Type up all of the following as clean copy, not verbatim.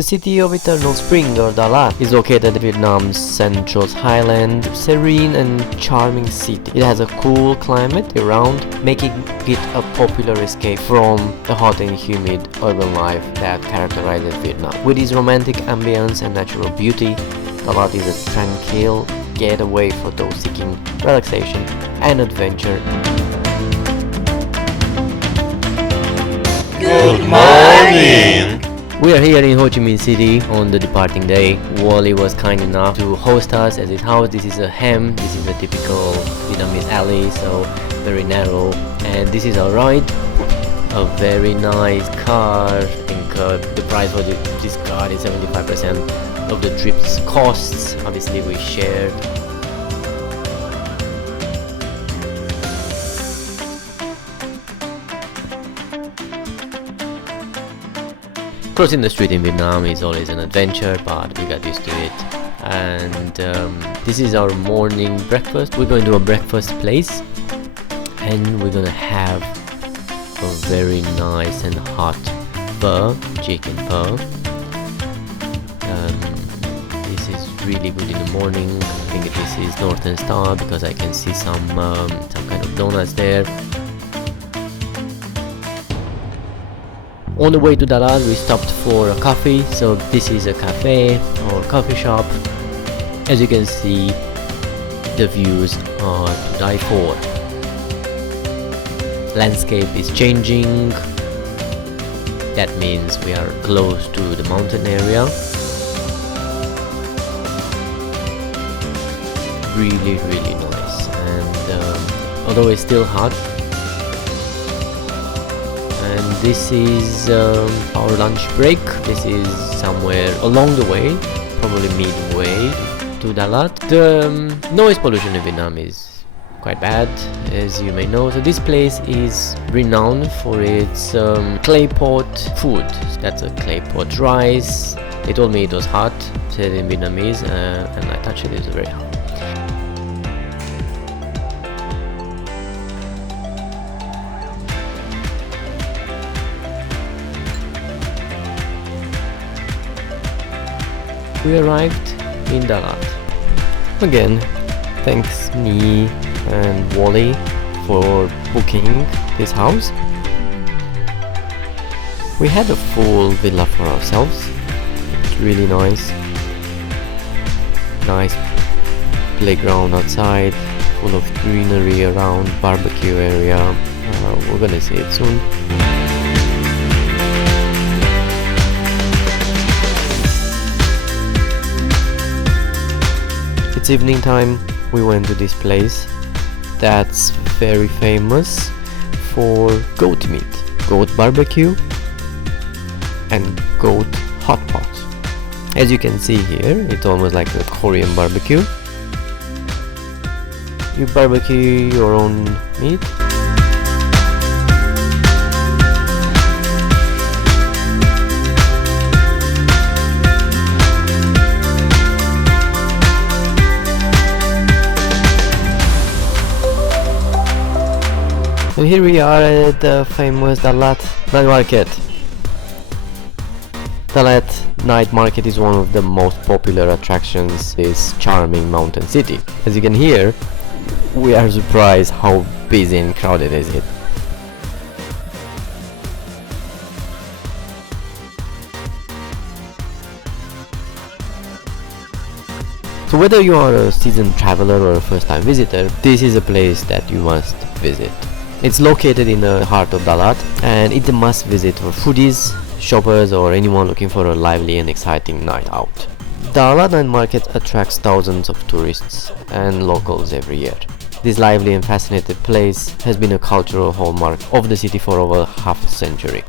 The city of Eternal Spring, or Dalat, is located in Vietnam's central highland, serene and charming city. It has a cool climate around, making it a popular escape from the hot and humid urban life that characterizes Vietnam. With its romantic ambience and natural beauty, Dalat is a tranquil getaway for those seeking relaxation and adventure. Good morning! We are here in Ho Chi Minh City on the departing day. Wally was kind enough to host us at his house. This is a ham. This is a typical Vietnamese alley, so very narrow. And this is our ride. A very nice car. I think the price for this car is 75% of the trip's costs. Obviously we shared. Crossing the street in Vietnam is always an adventure, but we got used to it. And this is our morning breakfast. We're going to a breakfast place and we're gonna have a very nice and hot pho, chicken pho. This is really good in the morning. I think this is Northern Star because I can see some kind of donuts there. On the way to Dalat, we stopped for a coffee. So this is a cafe or coffee shop. As you can see, the views are to die for. Landscape is changing. That means we are close to the mountain area. Really, really nice. And although it's still hot, and this is our lunch break. This is somewhere along the way, probably midway to Dalat. The noise pollution in Vietnam is quite bad, as you may know. So this place is renowned for its clay pot food. That's a clay pot rice. They told me it was hot, said in Vietnamese, and I touched it. It was very hot. We arrived in Dalat. Again, thanks me and Wally for booking this house. We had a full villa for ourselves. It's really nice. Nice playground outside, full of greenery around, barbecue area. We're gonna see it soon. It's evening time. We went to this place that's very famous for goat meat, goat barbecue and goat hot pot. As you can see here, it's almost like a Korean barbecue. You barbecue your own meat. And here we are at the famous Dalat night market. Dalat night market is one of the most popular attractions in this charming mountain city. As you can hear, we are surprised how busy and crowded is it. So whether you are a seasoned traveler or a first-time visitor, this is a place that you must visit. It's located in the heart of Dalat and it's a must visit for foodies, shoppers or anyone looking for a lively and exciting night out. Dalat night market attracts thousands of tourists and locals every year. This lively and fascinating place has been a cultural hallmark of the city for over half a century.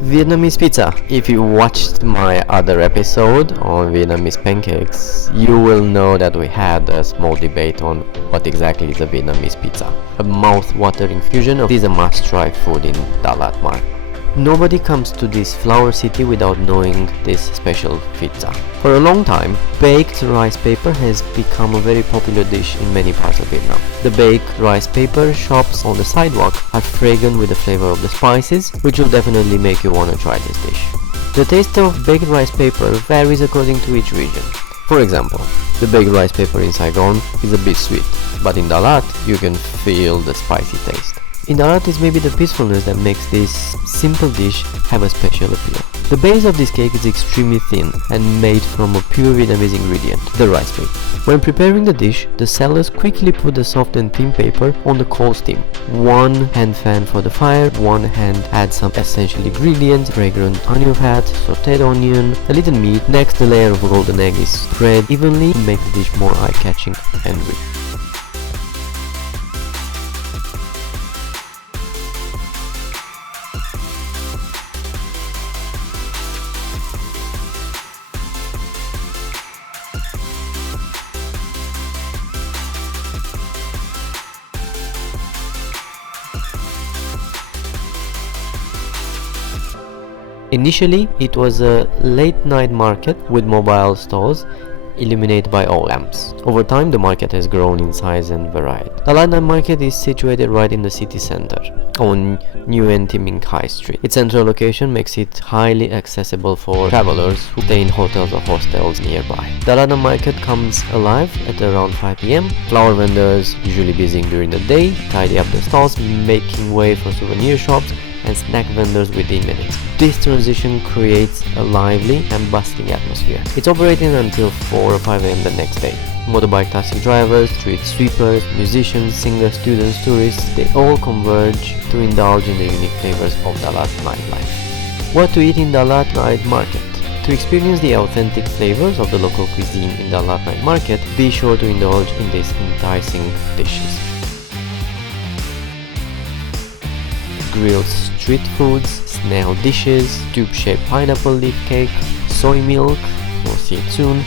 Vietnamese pizza. If you watched my other episode on Vietnamese pancakes, you will know that we had a small debate on what exactly is a Vietnamese pizza. A mouth-watering fusion of this is a must-try food in Dalat Nobody comes to this flower city without knowing this special pizza. For a long time, baked rice paper has become a very popular dish in many parts of Vietnam. The baked rice paper shops on the sidewalk are fragrant with the flavor of the spices, which will definitely make you want to try this dish. The taste of baked rice paper varies according to each region. For example, the baked rice paper in Saigon is a bit sweet, but in Dalat you can feel the spicy taste. In Dalat is maybe the peacefulness that makes this simple dish have a special appeal. The base of this cake is extremely thin and made from a pure Vietnamese ingredient, the rice paper. When preparing the dish, the sellers quickly put the soft and thin paper on the cold steam. One hand fan for the fire, one hand adds some essential ingredients, fragrant onion fat, sauteed onion, a little meat. Next, the layer of golden egg is spread evenly to make the dish more eye-catching and rich. Initially, it was a late-night market with mobile stalls illuminated by oil lamps. Over time, the market has grown in size and variety. The Dalat night market is situated right in the city center, on New and Timing High Street. Its central location makes it highly accessible for travelers who stay in hotels or hostels nearby. The Dalat market comes alive at around 5 p.m. Flower vendors, usually busy during the day, tidy up the stalls, making way for souvenir shops and snack vendors within minutes. This transition creates a lively and bustling atmosphere. It's operating until 4 or 5 a.m. the next day. Motorbike taxi drivers, street sweepers, musicians, singers, students, tourists, they all converge to indulge in the unique flavors of Dalat nightlife. What to eat in Dalat night market? To experience the authentic flavors of the local cuisine in Dalat night market, be sure to indulge in these enticing dishes. Grilled street foods, snail dishes, tube-shaped pineapple leaf cake, soy milk, we'll see it soon,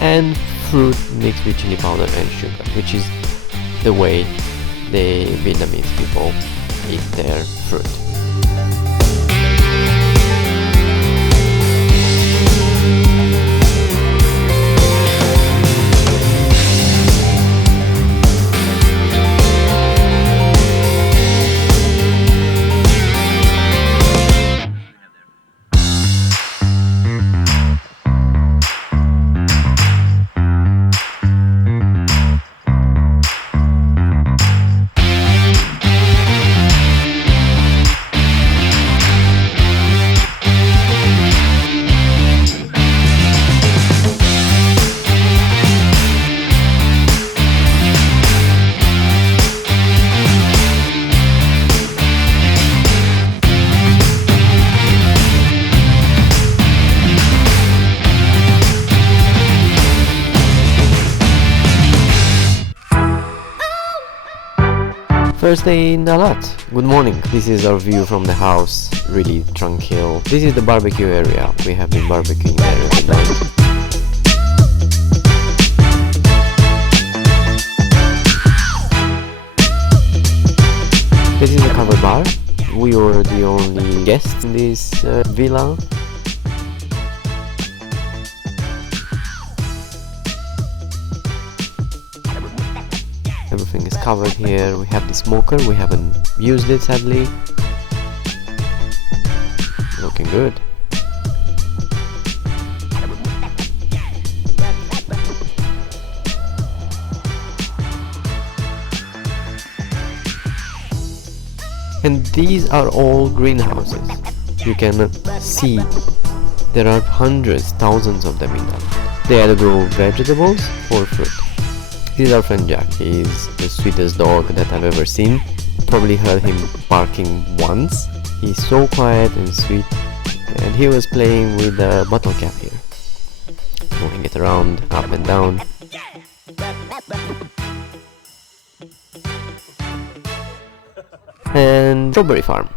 and fruit mixed with chili powder and sugar, which is the way the Vietnamese people eat their fruit. First day in Dalat. Good morning. This is our view from the house. Really tranquil. This is the barbecue area. We have been barbecuing there every night. This is a covered bar. We were the only guests in this villa. Everything is covered here. We have the smoker. We haven't used it sadly. Looking good. And these are all greenhouses. You can see there are hundreds, thousands of them in them. They either grow vegetables or fruit. This is our friend Jack. He's the sweetest dog that I've ever seen. Probably heard him barking once. He's so quiet and sweet. And he was playing with the bottle cap here, moving it around, up and down. And strawberry farm.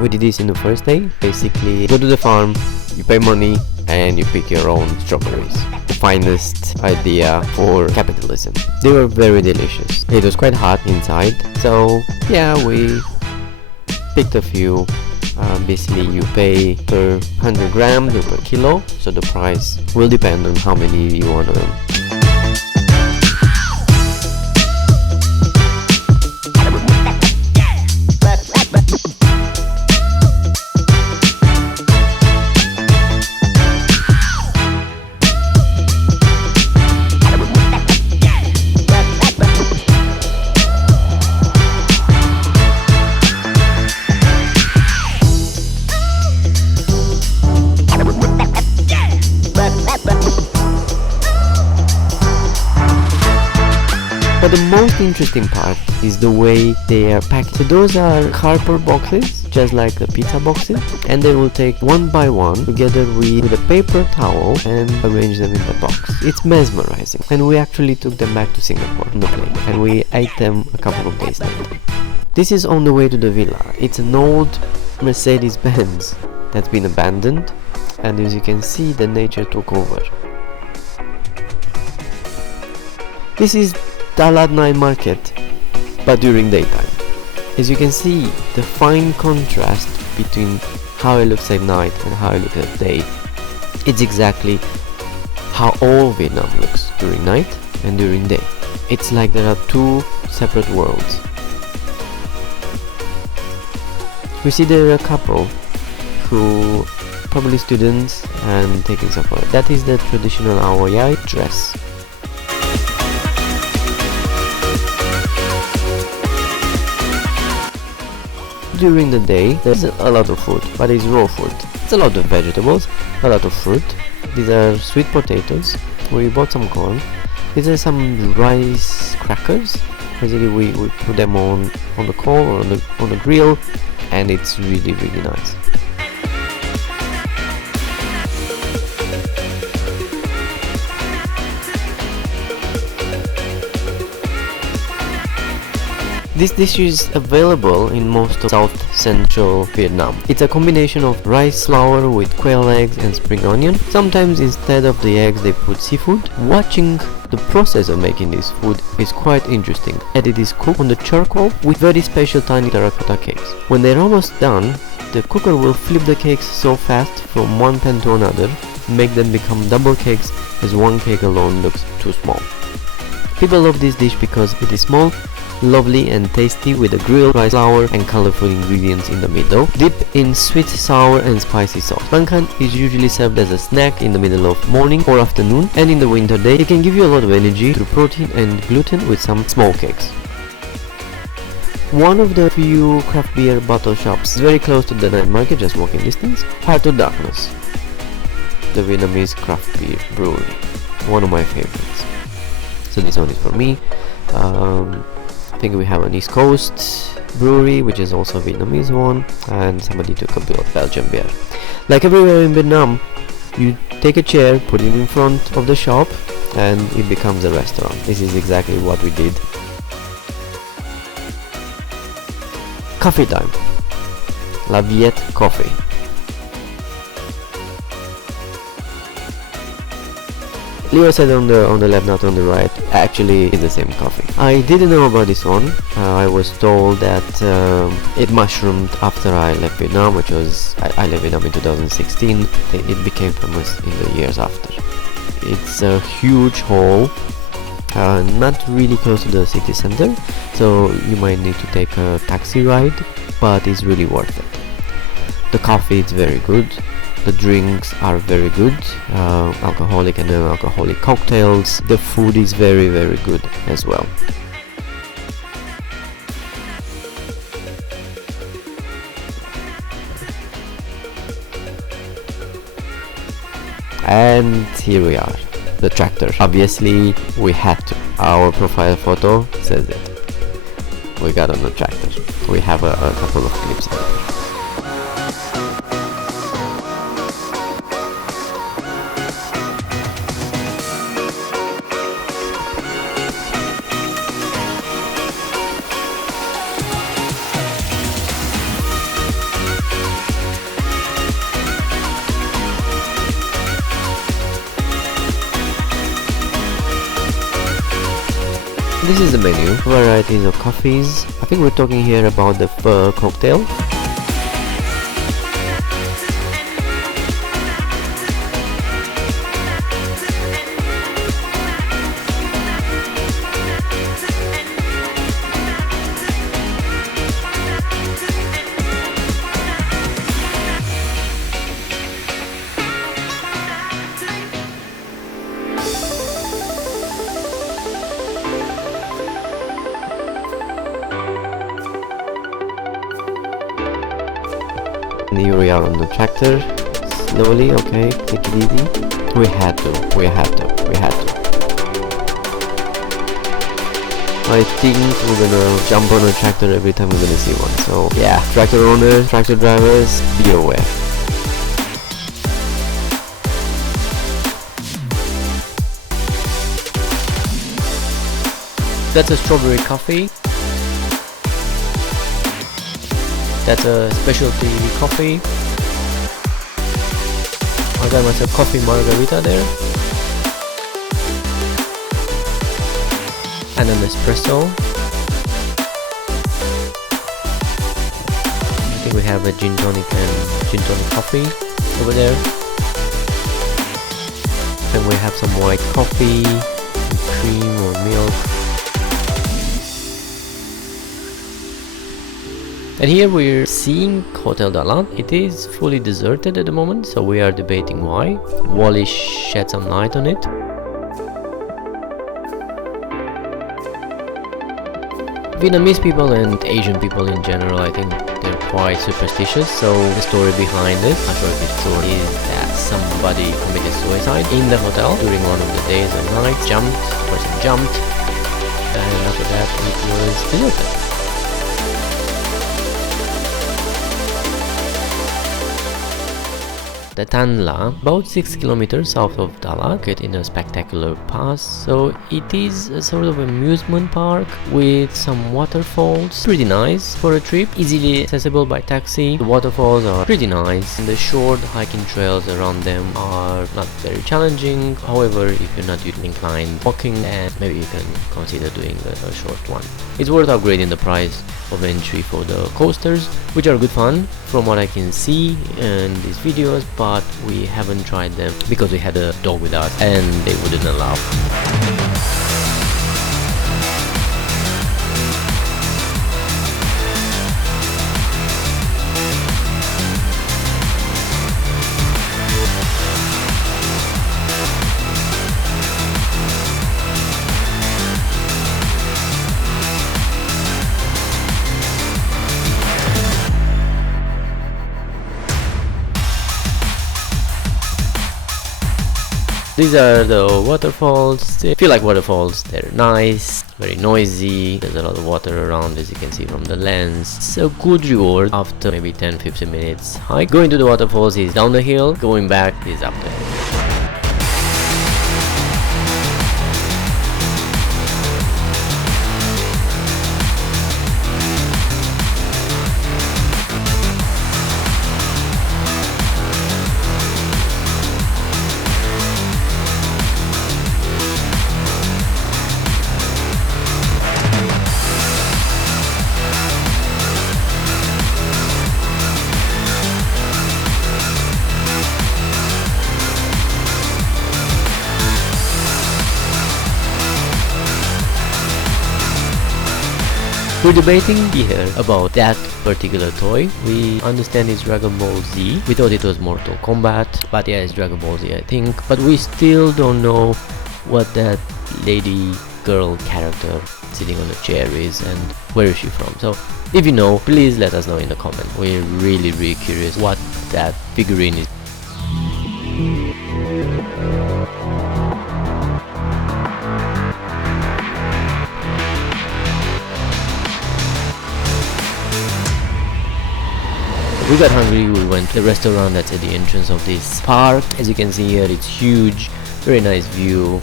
We did this in the first day. Basically, go to the farm, you pay money, and you pick your own strawberries. The finest idea for capitalism. They were very delicious. It was quite hot inside, so yeah, we picked a few Basically you pay per 100 grams or per kilo, so the price will depend on how many you order. But the most interesting part is the way they are packed. So those are cardboard boxes, just like the pizza boxes, and they will take one by one together with a paper towel and arrange them in the box. It's mesmerizing, and we actually took them back to Singapore on the plane, and we ate them a couple of days later. This is on the way to the villa. It's an old Mercedes-Benz that's been abandoned, and as you can see, the nature took over. This is Dalat night market, but during daytime. As you can see, the fine contrast between how it looks at night and how it looks at day. It's exactly how all Vietnam looks during night and during day. It's like there are two separate worlds. We see there are a couple who probably students and taking some photo. That is the traditional Hawaii dress. During the day, there's a lot of food, but it's raw food. It's a lot of vegetables, a lot of fruit. These are sweet potatoes. We bought some corn. These are some rice crackers. Basically, we put them on the coal or on the grill, and it's really nice. This dish is available in most of South Central Vietnam. It's a combination of rice flour with quail eggs and spring onion. Sometimes instead of the eggs they put seafood. Watching the process of making this food is quite interesting, and it is cooked on the charcoal with very special tiny terracotta cakes. When they're almost done, the cooker will flip the cakes so fast from one pan to another, make them become double cakes, as one cake alone looks too small. People love this dish because it is small, lovely and tasty, with a grilled rice flour and colorful ingredients in the middle, dipped in sweet, sour and spicy sauce. Banh Can is usually served as a snack in the middle of morning or afternoon, and in the winter day it can give you a lot of energy through protein and gluten with some small cakes. One of the few craft beer bottle shops is very close to the night market, just walking distance. Heart of Darkness, the Vietnamese craft beer brewery, one of my favorites. So this one is for me. I think we have an East Coast brewery, which is also a Vietnamese one, and somebody took a Belgian beer. Like everywhere in Vietnam, you take a chair, put it in front of the shop, and it becomes a restaurant. This is exactly what we did. Coffee time. Viet Coffee. Leo said on the left, not on the right. Actually, it's the same coffee. I didn't know about this one. I was told that it mushroomed after I left Vietnam, which was I left Vietnam in 2016. It became famous in the years after. It's a huge hall, not really close to the city center, so you might need to take a taxi ride, but it's really worth it. The coffee is very good. The drinks are very good, alcoholic and non-alcoholic cocktails. The food is very good as well. And here we are, the tractor. Obviously we had to. Our profile photo says it. We got on the tractor. We have a couple of clips in there. This is the menu, varieties of coffees. I think we're talking here about the pho cocktail. And here we are on the tractor. Slowly, okay, take it easy. We had to. I think we're gonna jump on a tractor every time we're gonna see one. So yeah, tractor owners, tractor drivers, be aware. That's a strawberry coffee. That's a specialty coffee. I got myself coffee margarita there. And an espresso. I think we have a gin tonic and gin tonic coffee over there. And we have some white coffee, cream or milk. And here we're seeing Hotel Dalat. It is fully deserted at the moment, so we are debating why. Wally shed some light on it. Vietnamese people and Asian people in general, I think they're quite superstitious, so the story behind it, I'm sure if it's true, is that somebody committed suicide in the hotel during one of the days or nights, person jumped, and after that it was deserted. Datanla, about 6 kilometers south of Dalat, in a spectacular pass. So it is a sort of amusement park with some waterfalls. Pretty nice for a trip, easily accessible by taxi. The waterfalls are pretty nice and the short hiking trails around them are not very challenging. However, if you're not usually inclined walking, and maybe you can consider doing a short one. It's worth upgrading the price of entry for the coasters, which are good fun from what I can see in these videos, but we haven't tried them because we had a dog with us and they wouldn't allow. These are the waterfalls. They feel like waterfalls. They're nice, very noisy. There's a lot of water around, as you can see from the lens. It's a good reward after maybe 10-15 minutes hike. Going to the waterfalls is down the hill, going back is up the hill. We're debating here about that particular toy. We understand it's Dragon Ball Z. We thought it was Mortal Kombat, but yeah, it's Dragon Ball Z, I think. But we still don't know what that lady girl character sitting on the chair is and where is she from. So if you know, please let us know in the comment. We're really curious what that figurine is. We got hungry, we went to the restaurant that's at the entrance of this park. As you can see here, it's huge, very nice view.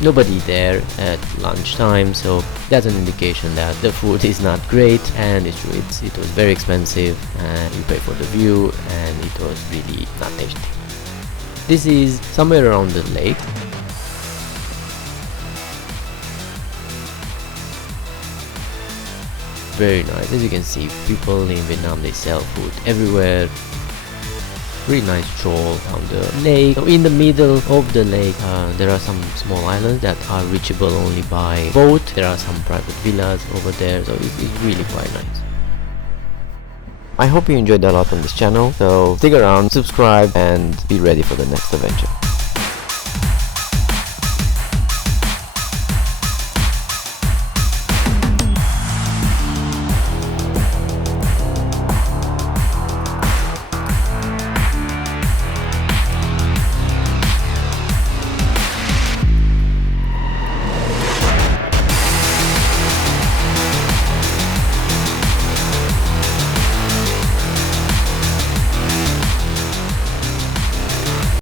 Nobody there at lunchtime, so that's an indication that the food is not great, and it's true, it was very expensive and you pay for the view and it was really not tasty. This is somewhere around the lake. Very nice. As you can see, people in Vietnam, they sell food everywhere. Really nice stroll down the lake. So in the middle of the lake, there are some small islands that are reachable only by boat. There are some private villas over there, so it's really quite nice. I hope you enjoyed a lot on this channel, so stick around, subscribe, and be ready for the next adventure.